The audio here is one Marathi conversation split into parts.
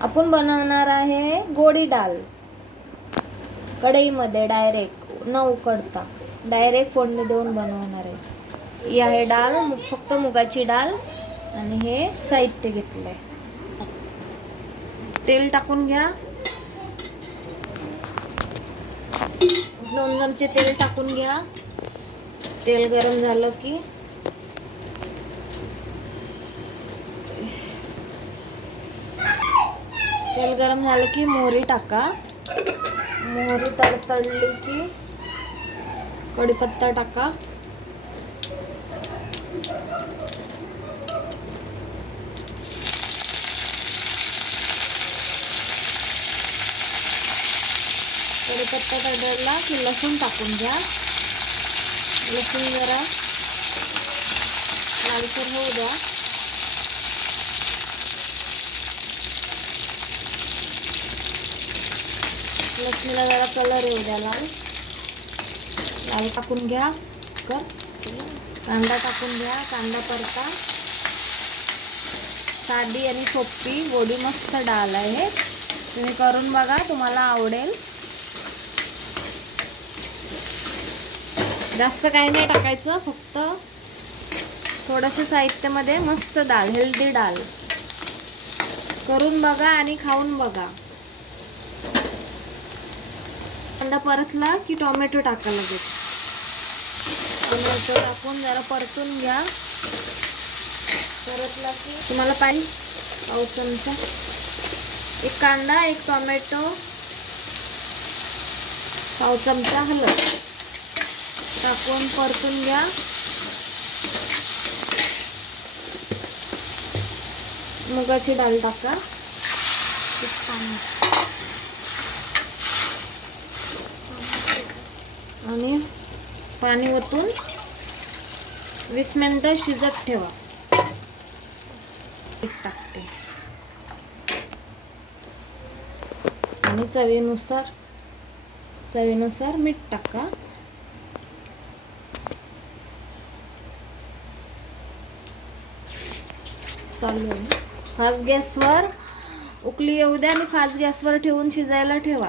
आपण बनवणार आहे गोडी डाल. कढईमध्ये डायरेक्ट न उकडता डायरेक्ट फोडणी देऊन बनवणार आहे. ही आहे डाळ फक्त मुगाची डाळ आणि हे साहित्य घेतलं आहे तेल टाकून घ्या. दोन चमचे तेल टाकून घ्या. तेल गरम झालं की तेल गरम झालं की मोहरी टाका. मोहरी तडतडली की कढीपत्ता टाका. कढीपत्ता तडला की लसूण टाकून घ्या. लसूण जरा लालसर होऊ द्या. लक्ष्मीला जरा कलर येऊ द्या लाल. लाल टाकून घ्या. कर. कांदा टाकून घ्या. कांदा परता. साधी आणि सोपी गोडी मस्त डाळ आहे. तुम्ही करून बघा तुम्हाला आवडेल. जास्त काही नाही टाकायचं फक्त थोडंसं साहित्यामध्ये मस्त डाळ हेल्दी डाळ करून बघा आणि खाऊन बघा. कांदा परतला की टोमॅटो टाका लगेच टोमॅटो टाकून जरा परतून घ्या. परतला की तुम्हाला पाणी पाव चमचा. एक कांदा एक टोमॅटो पाव चमचा हलद. टाकून परतून घ्या. मुगाची डाळ टाका एक पाणी आणि पाणी ओतून वीस मिनटं शिजत ठेवा. मीठ टाकते. आणि चवीनुसार चवीनुसार मीठ टाका. चालू आहे. फास्ट गॅसवर उकली येऊ द्या आणि फास्ट गॅसवर ठेवून शिजायला ठेवा.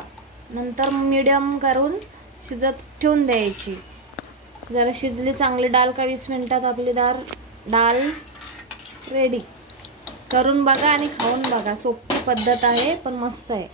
नंतर मीडियम करून शिजत ठेवून द्यायची. जरा शिजली चांगली डाळ का वीस मिनटात आपली डाळ डाळ रेडी करून बघा आणि खाऊन बघा. सोपी पद्धत आहे पण मस्त आहे.